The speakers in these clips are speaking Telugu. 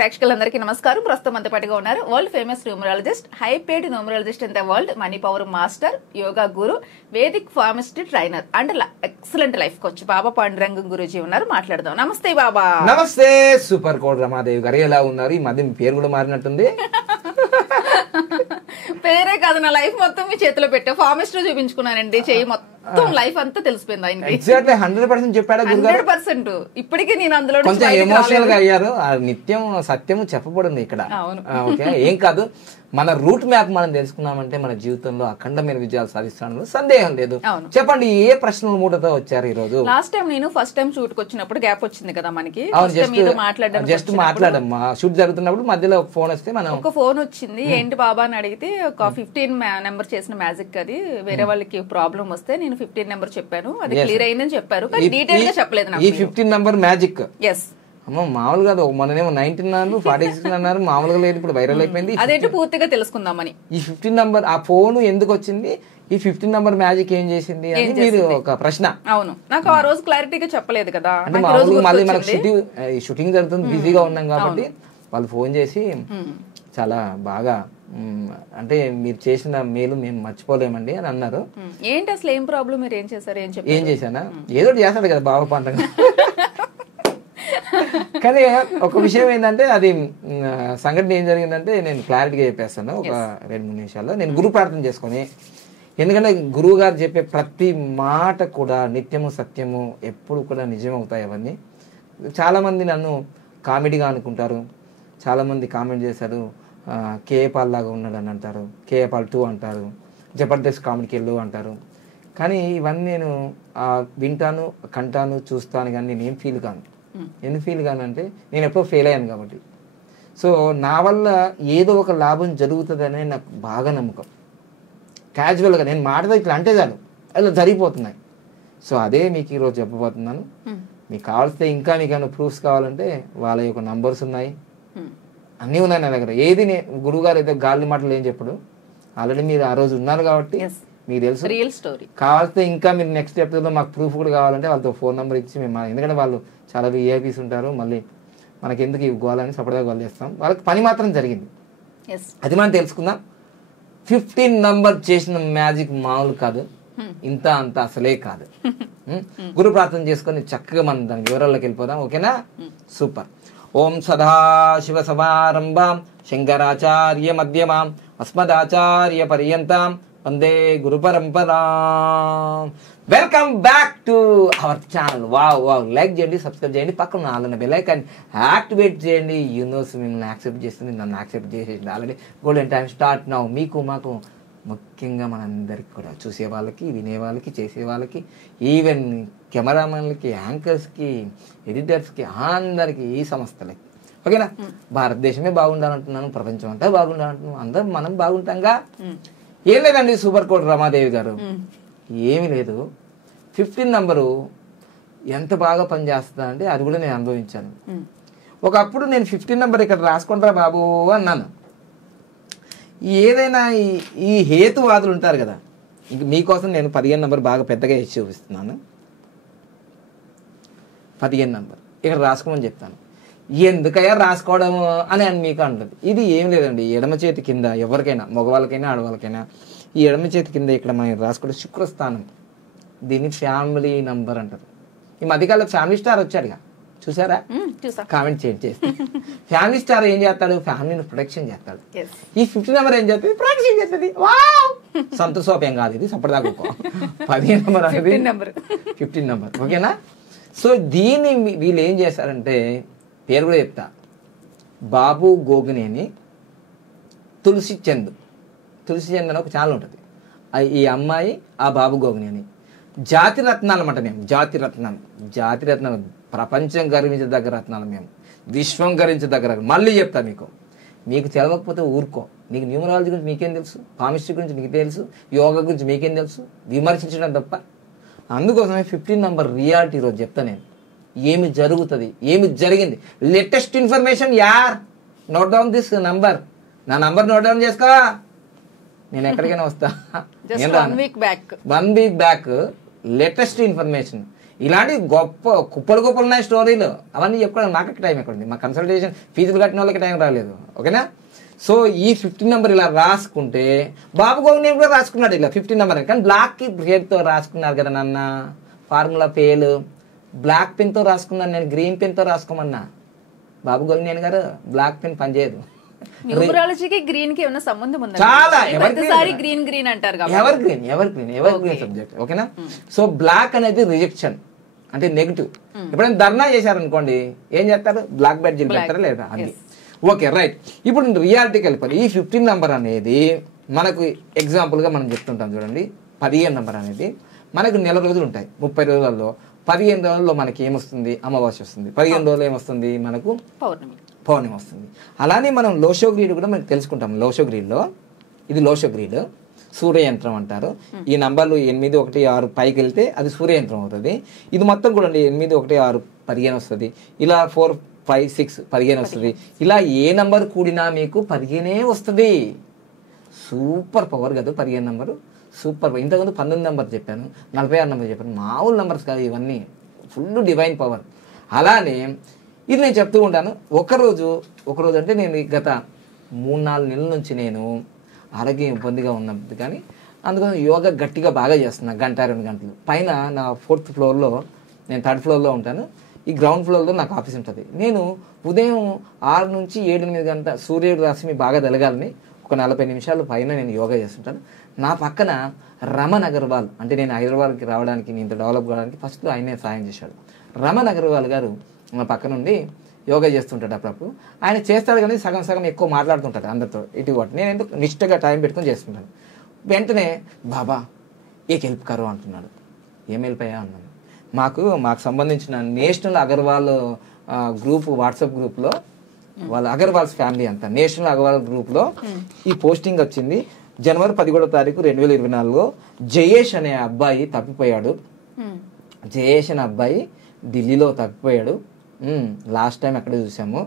ప్రేక్షకులందరికీ నమస్కారం. ప్రస్తుతం అంత పాటుగా ఉన్నారు world famous numerologist, high paid numerologist in the world, money power master, yoga guru, vedic pharmacist trainer and excellent life coach Baba Pandurangam Guruji ఉన్నారు. మాట్లాడదాం. నమస్తే బాబా. నమస్తే. సూపర్ కోడ్ రమాదేవి గారు ఎలా ఉన్నారు? ఈ మధ్య మీ పేరు కూడా మారినట్టుంది. పేరే కాదు, నా లైఫ్ మొత్తం మీ చేతిలో పెట్టా. ఫార్మసిస్ట్ చూపించుకున్నానండి, చెయ్యి మొత్తం లైఫ్ అంతా తెలిసిపోయింది ఆయనకి. ఎగ్జాక్ట్లీ 100% చెప్పాడా? 100%. ఇప్పటికీ నేను అందులో కొంచెం ఎమోషనల్ గా అయ్యారు. నిత్యం సత్యము చెప్పబడింది ఇక్కడ. ఓకే, ఏం కాదు. మన రూట్ మ్యాప్ మనం తెలుసుకున్నామంటే మన జీవితంలో అఖండమైన విజయాలు సాధిస్తాను, సందేహం లేదు. చెప్పండి, ఏ ప్రశ్నలు మూటతో వచ్చారు ఈ రోజు? లాస్ట్ టైం నేను ఫస్ట్ టైం షూట్ కి వచ్చినప్పుడు గ్యాప్ వచ్చింది కదా మనకి. జస్ట్ మాట్లాడమ్మా, షూట్ జరుగుతున్నప్పుడు మధ్యలో ఒక ఫోన్ వస్తే మనం ఒక ఫోన్ వచ్చింది. ఏంటి బాబా అని అడిగితే ఒక 15 నెంబర్ చేసిన మ్యాజిక్ అది. వేరే వాళ్ళకి ప్రాబ్లం వస్తే నేను 15 నెంబర్ చెప్పాను, అది క్లియర్ అయిందని చెప్పారు. కానీ డీటెయిల్ గా చెప్పలేదు. ఈ 15 నెంబర్ మ్యాజిక్ ఎస్ అమ్మ మామూలుగా మొన్ననేమో 19 అన్నారు, 46 అన్నారు, మామూలుగా లేదు, ఇప్పుడు వైరల్ అయిపోయింది. అదేంటి పూర్తిగా తెలుసుకుందామని. ఈ 15 నెంబర్, ఆ ఫోన్ ఎందుకు వచ్చింది, ఈ 15 నెంబర్ మ్యాజిక్ ఏం చేసింది అని మీరు ఒక ప్రశ్న. అవును, నాకు ఆ రోజు క్లారిటీగా చెప్పలేదు కదా. అంటే మామూలుగా మళ్ళీ మనకు షూటింగ్ జరుగుతుంది, బిజీగా ఉన్నాం కాబట్టి వాళ్ళు ఫోన్ చేసి చాలా బాగా అంటే మీరు చేసిన మేలు మేము మర్చిపోలేమండి అని అన్నారు. ఏంటి అసలు ఏం ప్రాబ్లం, మీరు ఏం చేశారు? ఏం చేశానా? ఏదో చేస్తాడు కదా బాబా పంటగా. కానీ ఒక విషయం ఏంటంటే, అది సంఘటన ఏం జరిగిందంటే నేను క్లారిటీగా చెప్పేస్తాను ఒక 2-3 నిమిషాల్లో. నేను గురు ప్రార్థన చేసుకొని, ఎందుకంటే గురువు గారు చెప్పే ప్రతి మాట కూడా నిత్యము సత్యము, ఎప్పుడు కూడా నిజం అవుతాయి అవన్నీ. చాలామంది నన్ను కామెడీగా అనుకుంటారు, చాలామంది కామెంట్ చేశారు, కేఏపాల్ లాగా ఉన్నాడు అని అంటారు, కేఏపాల్ 2 అంటారు, జబర్దస్త్ కామెడీకి వెళ్ళు అంటారు. కానీ ఇవన్నీ నేను వింటాను, కంటాను, చూస్తాను, కానీ నేను ఏం ఫీల్ కాను. ఎందుకు ఫీల్ కానంటే నేను ఎప్పుడో ఫెయిల్ అయ్యాను కాబట్టి. సో నా వల్ల ఏదో ఒక లాభం జరుగుతుందనే నాకు బాగా నమ్మకం. క్యాజువల్గా నేను మాటతో ఇట్లా అంటే చాలు, అలా జరిగిపోతున్నాయి. సో అదే మీకు ఈరోజు చెప్పబోతున్నాను. మీకు కావాల్స్తే ఇంకా మీకు ఏమైనా ప్రూఫ్స్ కావాలంటే వాళ్ళ యొక్క నంబర్స్ ఉన్నాయి, అన్నీ ఉన్నాయి నా దగ్గర. ఏది గురువు గారు అయితే గాలి మాటలు ఏం చెప్పడు, ఆల్రెడీ మీరు ఆ రోజు ఉన్నారు కాబట్టి మీకు తెలుసు. Real story. కావాల్స్తే ఇంకా మీరు నెక్స్ట్ ఎపిసోడ్లో మాకు ప్రూఫ్ కూడా కావాలంటే వాళ్ళతో ఫోన్ నెంబర్ ఇచ్చి మేము, ఎందుకంటే వాళ్ళు చాలా విఐపీస్ ఉంటారు, మళ్ళీ మనకి ఎందుకు ఇవ్వాలని సపరేట్గా కాల్ చేస్తాం. వాళ్ళకి పని మాత్రం జరిగింది, అది మనం తెలుసుకుందాం. 15 నంబర్ చేసిన మ్యాజిక్ మామూలు కాదు, ఇంత అంత అసలే కాదు. గురు ప్రార్థన చేసుకొని చక్కగా మనం దాని వివరాల్లోకి వెళ్ళిపోదాం. ఓకేనా? సూపర్. ఓం సదాశివ సమారంభాం శంకరాచార్య మధ్యమాం అస్మదాచార్య పర్యంతం వందే గురు పరంపరా. Welcome back to our channel. Wow, like చేయండి, సబ్స్క్రైబ్ చేయండి, పక్కన ఆల్ బెల్ ఐకాన్ యాక్టివేట్ చేయండి. యూనివర్స్ మిమ్మల్ని యాక్సెప్ట్ చేస్తుంది, నన్ను యాక్సెప్ట్ చేసేసింది already. Golden time start now. మీకు మాకు ముఖ్యంగా మనందరికి కూడా, చూసే వాళ్ళకి, వినే వాళ్ళకి, చేసే వాళ్ళకి, ఈవెన్ కెమెరామెన్లకి, యాంకర్స్కి, ఎడిటర్స్కి, అందరికి, ఈ సంస్థలకి. ఓకేనా? భారతదేశమే బాగుండాలంటున్నాను, ప్రపంచం అంతా బాగుండాలంటున్నాను, అందరం మనం బాగుంటాంగా. ఏం లేదండి సూపర్ కోడ్ రమాదేవి గారు, ఏమి లేదు. 15 నంబరు ఎంత బాగా పనిచేస్తుందా అంటే అది కూడా నేను అనుభవించాను. ఒకప్పుడు నేను 15 నంబర్ ఇక్కడ రాసుకుంటారా బాబు అన్నాను. ఏదైనా ఈ హేతువాదులు ఉంటారు కదా, ఇంక మీకోసం నేను 15 నంబర్ బాగా పెద్దగా వేసి చూపిస్తున్నాను. 15 నంబర్ ఇక్కడ రాసుకోమని చెప్తాను. ఎందుకయ్యా రాసుకోవడం అని మీకు అంటుంది. ఇది ఏం లేదండి, ఎడమ చేతి కింద ఎవరికైనా, మగవాళ్ళకైనా ఆడవాళ్ళకైనా, ఈ ఎడమ చేతి కింద ఇక్కడ మనం రాసుకోవడం శుక్రస్థానం. దీన్ని ఫ్యామిలీ నంబర్ అంటారు. ఈ మధ్యకాలంలో ఫ్యామిలీ స్టార్ వచ్చాడుగా, చూసారా? కామెంట్ చేస్తే ఫ్యామిలీ స్టార్ ఏం చేస్తాడు? ఫ్యామిలీని ప్రొటెక్షన్ చేస్తాడు. ఈ 15 నెంబర్ ఏం చేస్తుంది? ప్రొటెక్షన్ చేస్తుంది. సంతోషోపేం కాదు ఇది, సపడదాకా 15 నెంబర్ అనేది 15 నెంబర్. ఓకేనా? సో దీన్ని వీళ్ళు ఏం చేశారంటే, పేరు కూడా చెప్తా, బాబు గోగినేని తులసి చంద్ అని ఒక ఛానల్ ఉంటుంది. ఈ అమ్మాయి, ఆ బాబు గోగినేని జాతి రత్నాలు అన్నమాట. మేము జాతి రత్నాలు, ప్రపంచం గర్వించదగ్గ రత్నాలు, మేము విశ్వం గర్వించదగ్గర. మళ్ళీ చెప్తా, మీకు తెలవకపోతే ఊరుకో. నీకు న్యూమరాలజీ గురించి మీకేం తెలుసు, పామిస్ట్రీ గురించి మీకు తెలుసు, యోగా గురించి మీకేం తెలుసు, విమర్శించడం తప్ప. అందుకోసమే 15 నంబర్ రియాలిటీ ఈరోజు చెప్తా నేను. ఏమి జరుగుతుంది, ఏమి జరిగింది, లేటెస్ట్ ఇన్ఫర్మేషన్ యార్. Note down this number. నా నంబర్ నోట్ డౌన్ చేసుకో, నేను ఎక్కడికైనా వస్తా. 1 వీక్ బ్యాక్ లేటెస్ట్ ఇన్ఫర్మేషన్. ఇలాంటి గొప్ప కుప్పలు ఉన్నాయి స్టోరీలు. అవన్నీ చెప్పుకోవడానికి మాకు టైం ఎక్కడుంది? మా కన్సల్టేషన్ ఫీజులు కట్టిన వాళ్ళకి టైం రాలేదు. ఓకేనా? సో ఈ 15 నెంబర్ ఇలా రాసుకుంటే బాబు గోవింద్ నేను కూడా రాసుకున్నాడు ఇలా 15 నెంబర్. కానీ బ్లాక్ పేరుతో రాసుకున్నారు కదా నాన్న, ఫార్ములా పేలు బ్లాక్ పెన్తో రాసుకున్నాను నేను, గ్రీన్ పెన్తో రాసుకోమన్నా. బాబు గోవింద్ గారు బ్లాక్ పెన్ పనిచేయదు. న్యూమరాలజీకి గ్రీన్ కి ఏమైనా సంబంధం ఉందా? చాలా గ్రీన్ అంటారు ఎవర్ గ్రీన్ సబ్జెక్ట్. ఓకేనా? సో బ్లాక్ అనేది రిజెక్షన్ అంటే నెగిటివ్. ఎప్పుడైనా ధర్నా చేశారనుకోండి ఏం చేస్తారు? బ్లాక్ బ్యాడ్జీలు పెడతారా లేదా? అది ఓకే రైట్. ఇప్పుడు రియాలిటీకి వెళ్ళిపోయి ఈ 15 నెంబర్ అనేది మనకు ఎగ్జాంపుల్గా మనం చెప్తుంటాం చూడండి. 15 నెంబర్ అనేది మనకు నెల రోజులు ఉంటాయి. 30 రోజులలో 15 రోజుల్లో మనకి ఏమొస్తుంది? అమావాస్య వస్తుంది. 15 రోజులు ఏమొస్తుంది? మనకు పౌర్ణమి వస్తుంది. అలానే మనం లోషో గ్రీడ్ కూడా మనకు తెలుసుకుంటాం. లోషో గ్రీడ్లో ఇది లోషో గ్రీడ్, సూర్యయంత్రం అంటారు. ఈ నంబర్లు 8, 1, 6 పైకి వెళ్తే అది సూర్యయంత్రం అవుతుంది. ఇది మొత్తం కూడా 8, 1, 6 15 వస్తుంది. ఇలా 4, 5, 6 15 వస్తుంది. ఇలా ఏ నంబర్ కూడినా మీకు 15 వస్తుంది. సూపర్ పవర్ కదా 15 నెంబరు, సూపర్. ఇంతకుముందు 19 నెంబర్ చెప్పాను, 46 నెంబర్ చెప్పాను. మామూలు నెంబర్స్ కాదు ఇవన్నీ, ఫుల్ డివైన్ పవర్. అలానే ఇది నేను చెప్తూ ఉంటాను. ఒకరోజు అంటే నేను గత 3-4 నెలల నుంచి నేను ఆరోగ్యం ఇబ్బందిగా ఉన్నప్పుడు కానీ అందుకని యోగా గట్టిగా బాగా చేస్తున్నా. 1-2 గంటలు పైన నా 4th ఫ్లోర్లో, నేను 3rd ఫ్లోర్లో ఉంటాను. ఈ గ్రౌండ్ ఫ్లోర్లో నాకు ఆఫీస్ ఉంటుంది. నేను ఉదయం 6 నుంచి 7-8 గంటల సూర్యుడు రశ్మి బాగా తలగాలని ఒక 40 నిమిషాలు పైన నేను యోగా చేస్తుంటాను. నా పక్కన రమణ్ అగర్వాల్, అంటే నేను హైదరాబాద్కి రావడానికి, నేను ఇంత డెవలప్ కావడానికి ఫస్ట్ ఆయనే సాయం చేశాడు. రమణ్ అగర్వాల్ గారు నా పక్క నుండి యోగా చేస్తుంటాడు అప్పుడప్పుడు. ఆయన చేస్తాడు కానీ సగం ఎక్కువ మాట్లాడుతుంటాడు అందరితో ఇటు వాటి. నేను ఎందుకు నిష్ఠగా టైం పెట్టుకొని చేస్తుంటాను. వెంటనే బాబా ఏక్ హెల్ప్ కరో అంటున్నాడు. ఏం హెల్ప్ అయ్యా అన్నాను. మాకు సంబంధించిన నేషనల్ అగర్వాల్ గ్రూప్, వాట్సాప్ గ్రూప్లో వాళ్ళ అగర్వాల్స్ ఫ్యామిలీ అంతా నేషనల్ అగర్వాల్ గ్రూప్లో ఈ పోస్టింగ్ వచ్చింది. జనవరి 11వ తారీఖు 2024 జయేష్ అనే అబ్బాయి తప్పిపోయాడు. జయేష్ అనే అబ్బాయి ఢిల్లీలో తప్పిపోయాడు. లాస్ట్ టైం ఎక్కడ చూసాము?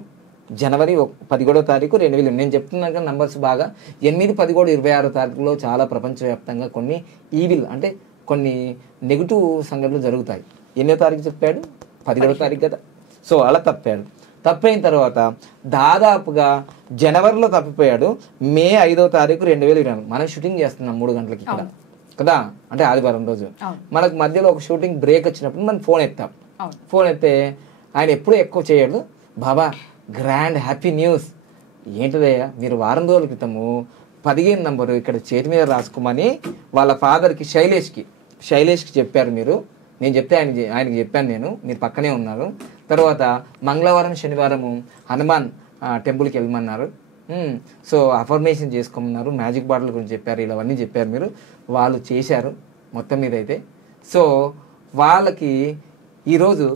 జనవరి 11వ తారీఖు 2000. నేను చెప్తున్నాను కదా నంబర్స్ బాగా. 8, 11, 26 తారీఖులో చాలా ప్రపంచవ్యాప్తంగా కొన్ని ఈవిల్ అంటే కొన్ని నెగిటివ్ సంఘటనలు జరుగుతాయి. ఎన్నో తారీఖు చెప్పాడు? 11వ తారీఖు కదా. సో అలా తప్పైన తర్వాత దాదాపుగా జనవరిలో తప్పిపోయాడు. మే 5వ తారీఖు 2024 మనం షూటింగ్ చేస్తున్నాం 3 గంటలకి ఇక్కడ కదా, అంటే ఆదివారం రోజు. మనకు మధ్యలో ఒక షూటింగ్ బ్రేక్ వచ్చినప్పుడు మనం ఫోన్ ఎత్తాం. ఫోన్ ఎత్తే ఆయన ఎప్పుడూ ఎక్కువ చేయడు. బాబా గ్రాండ్ హ్యాపీ న్యూస్ ఏంటిదయ్యా, మీరు వారం రోజుల క్రితము 15 నెంబరు ఇక్కడ చేతి మీద రాసుకోమని వాళ్ళ ఫాదర్కి శైలేష్కి చెప్పారు మీరు. నేను చెప్తే ఆయనకి చెప్పాను నేను, మీరు పక్కనే ఉన్నారు. తర్వాత మంగళవారం శనివారము హనుమాన్ టెంపుల్కి వెళ్ళమన్నారు. సో అఫర్మేషన్ చేసుకోమన్నారు, మ్యాజిక్ బాటిల్ గురించి చెప్పారు, ఇలావన్నీ చెప్పారు మీరు. వాళ్ళు చేశారు మొత్తం మీద అయితే. సో వాళ్ళకి ఈరోజు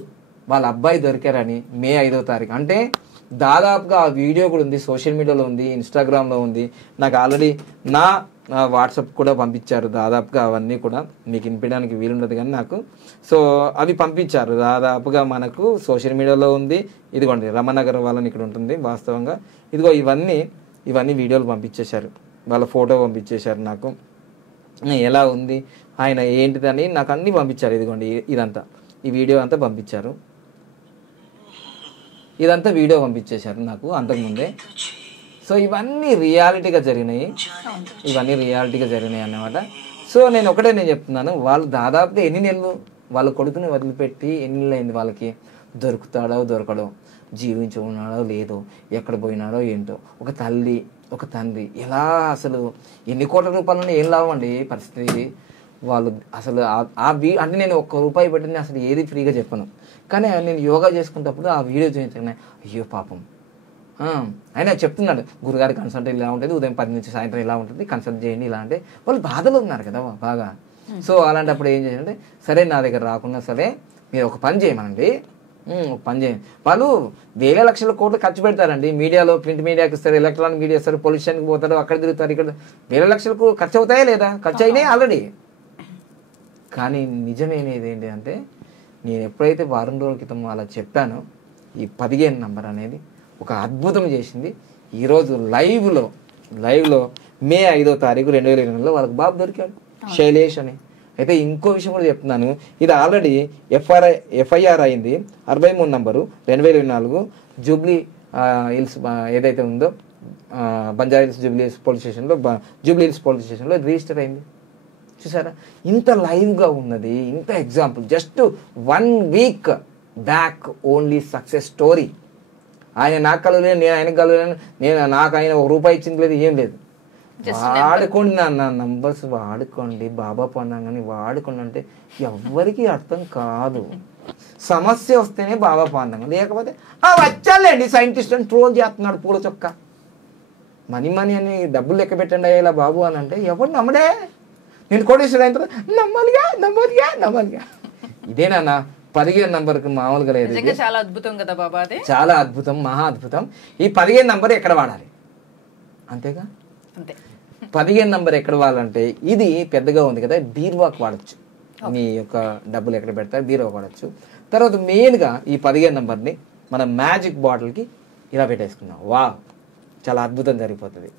వాళ్ళ అబ్బాయి దొరికారని మే 5వ తారీఖు. అంటే దాదాపుగా ఆ వీడియో కూడా ఉంది, సోషల్ మీడియాలో ఉంది, ఇన్స్టాగ్రామ్లో ఉంది. నాకు ఆల్రెడీ నా వాట్సాప్ కూడా పంపించారు. దాదాపుగా అవన్నీ కూడా మీకు వినిపించడానికి వీలుండదు కానీ నాకు. సో అవి పంపించారు దాదాపుగా మనకు సోషల్ మీడియాలో ఉంది. ఇదిగోండి రమణనగర్ వాళ్ళని ఇక్కడ ఉంటుంది వాస్తవంగా. ఇదిగో ఇవన్నీ వీడియోలు పంపించేశారు, వాళ్ళ ఫోటో పంపించేశారు నాకు. ఎలా ఉంది ఆయన ఏంటిదని నాకు అన్నీ పంపించారు. ఇదిగోండి ఇదంతా ఈ వీడియో అంతా పంపించారు. ఇదంతా వీడియో పంపించేశారు నాకు అంతకుముందే. సో ఇవన్నీ రియాలిటీగా జరిగినాయి అన్నమాట. సో నేను చెప్తున్నాను, వాళ్ళు దాదాపుగా ఎన్ని నెలలు వాళ్ళ కొడుకుని వదిలిపెట్టి ఎన్ని నెలలు అయింది వాళ్ళకి. దొరుకుతాడో దొరకడో, జీవించి ఉన్నాడో లేదో, ఎక్కడ పోయినాడో ఏంటో. ఒక తల్లి ఒక తండ్రి ఎలా అసలు ఎన్ని కోట్ల రూపాయలు ఏం లాభం అండి పరిస్థితి. వాళ్ళు అసలు అంటే నేను ₹1 పెట్టిన అసలు ఏది ఫ్రీగా చెప్పను. కానీ నేను యోగా చేసుకున్నప్పుడు ఆ వీడియో చూపించగానే అయ్యో పాపం. ఆయన చెప్తున్నాడు, గురుగారి కన్సల్ట్ ఇలా ఉంటుంది, ఉదయం 10 నుంచి సాయంత్రం ఇలా ఉంటుంది, కన్సల్ట్ చేయండి ఇలా. అంటే వాళ్ళు బాధలో ఉన్నారు కదా బాగా. సో అలాంటప్పుడు ఏం చేయాలంటే, సరే నా దగ్గర రాకుండా సరే మీరు ఒక పని చేయమనండి, ఒక పని చేయండి. వాళ్ళు వేల లక్షల కోట్లు ఖర్చు పెడతారండి. మీడియాలో, ప్రింట్ మీడియాకి ఇస్తారు, ఎలక్ట్రానిక్ మీడియా ఇస్తారు, పొల్యూషన్కి పోతారు, అక్కడ తిరుగుతారు, ఇక్కడ వేల లక్షలకు ఖర్చు అవుతాయా లేదా? ఖర్చు అయినాయి ఆల్రెడీ. కానీ నిజమేనేది ఏంటి అంటే, నేను ఎప్పుడైతే వారం రోజుల క్రితం అలా చెప్పానో ఈ 15 నంబర్ అనేది ఒక అద్భుతం చేసింది. ఈరోజు లైవ్లో మే 5వ తారీఖు 2024లో వాళ్ళకి బాబు దొరికాడు, శైలేష్ అని. అయితే ఇంకో విషయం కూడా చెప్తున్నాను. ఇది ఆల్రెడీ ఎఫ్ఐఆర్ అయింది. 63 నంబరు 2024 జూబ్లీ హిల్స్ ఏదైతే ఉందో Banjara hills Jubilee hills police స్టేషన్లో రిజిస్టర్ అయింది. చూసారా, ఇంత లైవ్గా ఉన్నది, ఇంత example. Just 1 week back only success story. ఆయన నాకు కలవలేను, నేను ఆయనకు కలవలేను, నాకు ఆయన ₹1 ఇచ్చింది లేదు, ఏం లేదు. వాడుకోండి నా నంబర్స్ వాడుకోండి, బాబా పండుగని వాడుకోండి అంటే ఎవ్వరికి అర్థం కాదు. సమస్య వస్తేనే బాబా పండుగ, లేకపోతే వచ్చాలేండి సైంటిస్ట్ అని ట్రోల్ చేస్తున్నాడు పూల చొక్క. మనీ అని డబ్బులు లెక్క పెట్టండి అయ్యేలా బాబు అని అంటే ఎవరు నమ్మడే. నేను కోటేశ్వర అయిన తర్వాత నమ్మాలిగా. ఇదేనా 15 నంబర్కి మామూలుగా లేదు. చాలా అద్భుతం కదా బాబా, అది చాలా అద్భుతం, మహా అద్భుతం. ఈ 15 నంబర్ ఎక్కడ వాడాలి అంతేగా. 15 నంబర్ ఎక్కడ వాడాలంటే ఇది పెద్దగా ఉంది కదా, బీరువాకు వాడచ్చు. మీ యొక్క డబ్బులు ఎక్కడ పెడతారు బీరువాకు వాడచ్చు. తర్వాత మెయిన్గా ఈ 15 నంబర్ని మన మ్యాజిక్ బాటిల్కి ఇలా పెట్టేసుకున్నాం. వా, చాలా అద్భుతం జరిగిపోతుంది.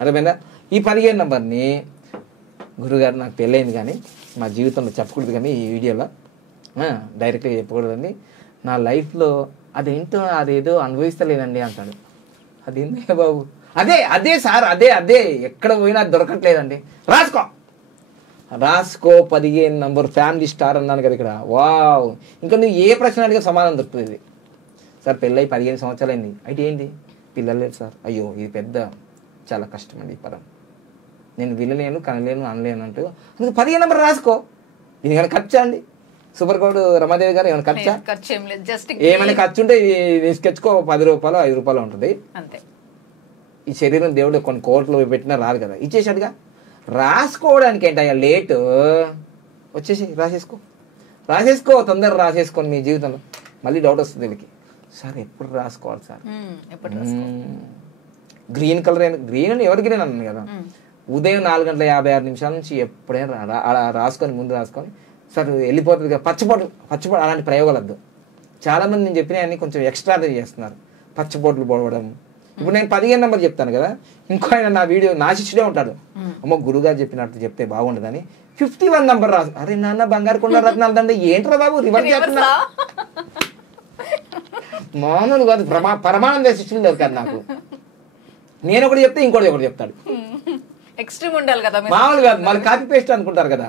అర్థమైందా? ఈ 15 నంబర్ని గురుగారు నాకు పెళ్ళైంది కానీ మా జీవితంలో చెప్పకూడదు, కానీ ఈ వీడియోలో డైరెక్ట్గా చెప్పకూడదండి. నా లైఫ్లో అదేదో అనుభవిస్తలేదండి అంటాడు. అది ఏందే బాబు? అదే సార్, అదే ఎక్కడ పోయినా దొరకట్లేదండి. రాసుకో 15 నంబర్ ఫ్యామిలీ స్టార్ అన్నాను కదా ఇక్కడ. వావ్, ఇంకా నువ్వు ఏ ప్రశ్న అడిగా సమాధానం దొరుకుతుంది. సార్ పెళ్ళై 15 సంవత్సరాలు అయింది, అయితే ఏంటి పిల్లలు లేదు సార్. అయ్యో ఇది పెద్ద చాలా కష్టం అండి ఈ పదం, నేను వినలేను, కనలేను, అనలేను అంటూ 15 నంబర్ రాసుకో. దీనికైనా ఖర్చా అండి? సూపర్ కోడ్ రమాదేవి గారు ఏమైనా ఖర్చా? ఏమైనా ఖర్చు ఉంటే స్కెచ్కో ₹10 ₹5 ఉంటుంది అంతే. ఈ శరీరం దేవుడు కొన్ని కోట్లు పెట్టినా రాదు కదా, ఇచ్చేసాడుగా. రాసుకోవడానికి ఏంటయ్యా లేటు? వచ్చేసి రాసేసుకో తొందర రాసేసుకోండి. మీ జీవితంలో మళ్ళీ డౌట్ వస్తుంది వీళ్ళకి, సార్ ఎప్పుడు రాసుకోవాలి సార్? గ్రీన్ కలర్ గ్రీన్ అని ఎవరు గ్రీన్ అన్నాను కదా. ఉదయం 4:56 నుంచి ఎప్పుడైనా రాసుకొని ముందు రాసుకొని సార్ వెళ్ళిపోతుంది కదా. పచ్చబొట్లు అలాంటి ప్రయోగాలు వద్దు. చాలా మంది నేను చెప్పిన కొంచెం ఎక్స్ట్రా చేస్తున్నారు, పచ్చబొట్లు పోవడం. ఇప్పుడు నేను 15 నంబర్ చెప్తాను కదా, ఇంకో ఆయన నా వీడియో నా శిష్యుడే ఉంటాడు, అమ్మో గురుగారు చెప్పినట్టు చెప్తే బాగుండదని 51 నంబర్ రాసు. అరే నాన్న బంగారు కొండ రత్నాలు దండ ఏంట్రా బాబు రివర్స్ చేస్తున్నా. మామూలు కాదు, పరమానంద శిష్యులు దొరకారు నాకు. నేను ఒకటి చెప్తే ఇంకోటి ఒకటి చెప్తాడు. ఎక్స్ట్రీమ్ ఉండాలి కదా, మామూలు కాదు. మళ్ళీ కాపీ పేస్ట్ అనుకుంటారు కదా.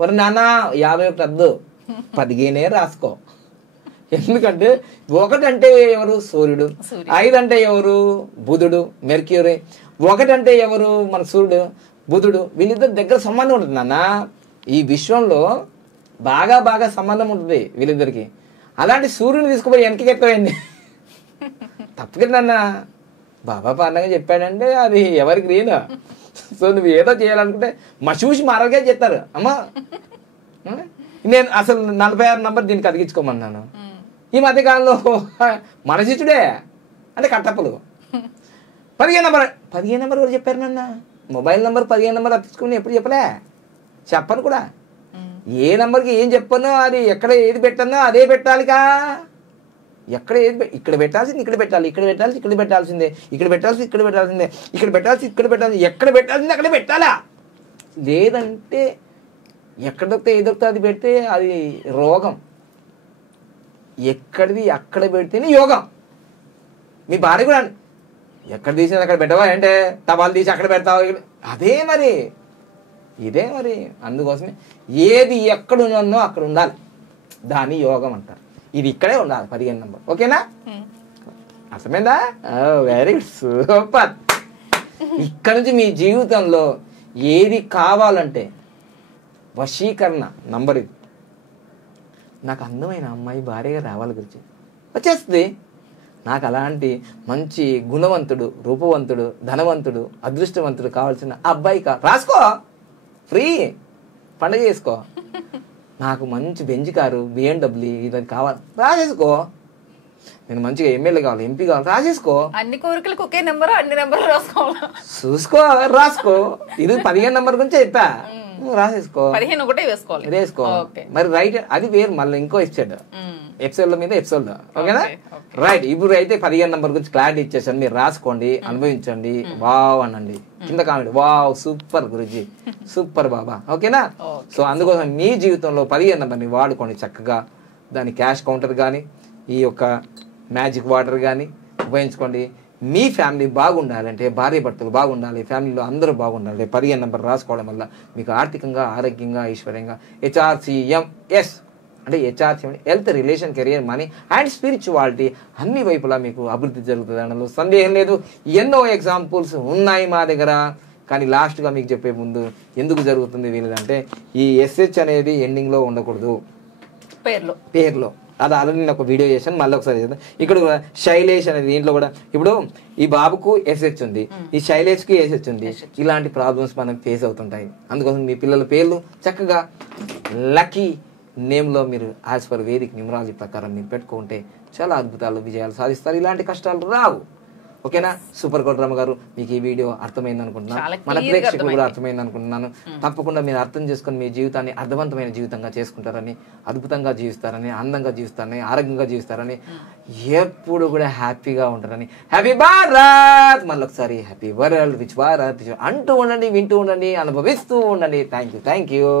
మరి నాన్న 51 వద్దు, 15 రాసుకో. ఎందుకంటే 1 అంటే ఎవరు? సూర్యుడు. 5 అంటే ఎవరు? బుధుడు, మెర్క్యూరీ. 1 అంటే ఎవరు? మన సూర్యుడు, బుధుడు. వీళ్ళిద్దరు దగ్గర సంబంధం ఉంటుంది నాన్న. ఈ విశ్వంలో బాగా సంబంధం ఉంటుంది వీళ్ళిద్దరికి. అలాంటి సూర్యుని తీసుకుపోయి వెనక్కి ఎత్తమైంది తప్పు కదా నాన్న. బాబా పండగ చెప్పాడంటే అది ఎవరికి రీనా. సో నువ్వు ఏదో చేయాలనుకుంటే చూసి మారగా చెప్తారు. అమ్మా నేను అసలు 46 నంబర్ దీనికి అతికించుకోమన్నాను. ఈ మధ్యకాలంలో మన శిష్యుడే అంటే కట్టప్పలు 15 నంబర్ కూడా చెప్పారు నాన్న. మొబైల్ నంబర్ 15 నంబర్ అతికించుకుని ఎప్పుడు చెప్పను కూడా. ఏ నంబర్కి ఏం చెప్పానో అది ఎక్కడ ఏది పెట్టానో అదే పెట్టాలిగా. ఎక్కడ ఏది ఇక్కడ పెట్టాల్సింది ఇక్కడ పెట్టాలి, ఇక్కడ పెట్టాల్సి ఇక్కడ పెట్టాల్సిందే, ఇక్కడ పెట్టాల్సి ఇక్కడ పెట్టాల్సిందే, ఇక్కడ పెట్టాల్సి ఇక్కడ పెట్టాల్సింది, ఎక్కడ పెట్టాల్సింది అక్కడే పెట్టాలా. లేదంటే ఎక్కడ దొరికితే ఏ దొరికితే అది పెడితే అది రోగం. ఎక్కడిది అక్కడ పెడితేనే యోగం. మీ భార్య కూడా ఎక్కడ తీసినా అక్కడ పెట్టవా అంటే టవాలు తీసి అక్కడ పెడతావా? అదే మరి ఇదే మరి. అందుకోసమే ఏది ఎక్కడ ఉన్నో అక్కడ ఉండాలి, దాన్ని యోగం అంటారు. ఇది ఇక్కడే ఉండాలి 15 నంబర్. ఓకేనా? అర్థమైందా? Very good, super. ఇక్కడ నుంచి మీ జీవితంలో ఏది కావాలంటే వశీకరణ నంబర్ ఇది. నాకు అందమైన అమ్మాయి భార్యగా రావాలి గురించి వచ్చేస్తుంది. నాకు అలాంటి మంచి గుణవంతుడు, రూపవంతుడు, ధనవంతుడు, అదృష్టవంతుడు కావాల్సిన అబ్బాయి రాసుకో, ఫ్రీ పండుగ చేసుకో. నాకు మంచి బెంజ్ కారు, BMW ఇది కావాలి, రాసేసుకో. నేను మంచిగా ఎమ్మెల్యే కావాలి, ఎంపీ కావాలి, రాసేసుకో. అన్ని కోరికలకు ఒకే నెంబర్, అన్ని నెంబర్లు రాసుకోవాలి, చూసుకో, రాసుకో. ఇది 15 నంబర్ గురించి చెప్పా, రాసేసుకో. 15 ఒకటే వేసుకో. మరి రైట్, అది వేరు. మళ్ళీ ఇంకో ఎపిసోడ్ మీద ఎపిసోడ్. ఓకేనా? రైట్. ఇప్పుడు అయితే 15 నంబర్ గురించి క్లారిటీ ఇచ్చేసాను. మీరు రాసుకోండి, అనుభవించండి, వావ్ అనండి. కింద comment wow super Guruji, super Baba, ఓకేనా. సో అందుకోసం మీ జీవితంలో 15 నెంబర్ని వాడుకోండి చక్కగా. దాని క్యాష్ కౌంటర్ కానీ ఈ యొక్క మ్యాజిక్ వాటర్ కానీ ఉపయోగించుకోండి. మీ ఫ్యామిలీ బాగుండాలంటే, భార్య భర్తలు బాగుండాలి, ఫ్యామిలీలో అందరూ బాగుండాలి, 15 నెంబర్ రాసుకోవడం వల్ల మీకు ఆర్థికంగా, ఆరోగ్యంగా, ఐశ్వర్యంగా HRCMS అంటే HRCM health, relation, career, money and spirituality అన్ని వైపులా మీకు అభివృద్ధి జరుగుతుంది అనడంలో సందేహం లేదు. ఎన్నో ఎగ్జాంపుల్స్ ఉన్నాయి మా దగ్గర. కానీ లాస్ట్గా మీకు చెప్పే ముందు ఎందుకు జరుగుతుంది వీళ్ళదంటే ఈ SH అనేది ఎండింగ్లో ఉండకూడదు పేర్లో. అది ఆల్రెడీ నేను ఒక వీడియో చేశాను, మళ్ళీ ఒకసారి చేద్దాం. ఇక్కడ కూడా శైలేష్ అనేది దీంట్లో కూడా ఇప్పుడు ఈ బాబుకు SH ఉంది, ఈ శైలేష్కి SH ఉంది. ఇలాంటి ప్రాబ్లమ్స్ మనం ఫేస్ అవుతుంటాయి. అందుకోసం మీ పిల్లల పేర్లు చక్కగా లక్కీ నేమ్లో మీరు యాజ్ పర్ వేదిక్ న్యూమరాలజీ ప్రకారం మీరు పెట్టుకుంటే చాలా అద్భుతాలు, విజయాలు సాధిస్తారు. ఇలాంటి కష్టాలు రావు. ఓకేనా. సూపర్ కోటరమ్మ గారు, మీకు ఈ వీడియో అర్థమైంది అనుకుంటున్నాను, మన ప్రేక్షకులు కూడా అర్థమైంది అనుకుంటున్నాను. తప్పకుండా మీరు అర్థం చేసుకుని మీ జీవితాన్ని అర్థవంతమైన జీవితంగా చేసుకుంటారని, అద్భుతంగా జీవిస్తారని, అందంగా జీవిస్తారని, ఆరోగ్యంగా జీవిస్తారని, ఎప్పుడు కూడా హ్యాపీగా ఉంటారని. హ్యాపీ భారత్, మళ్ళీ ఒకసారి హ్యాపీ వరల్డ్, రిచ్ భారత్ అంటూ ఉండండి, వింటూ ఉండండి, అనుభవిస్తూ ఉండండి. Thank you.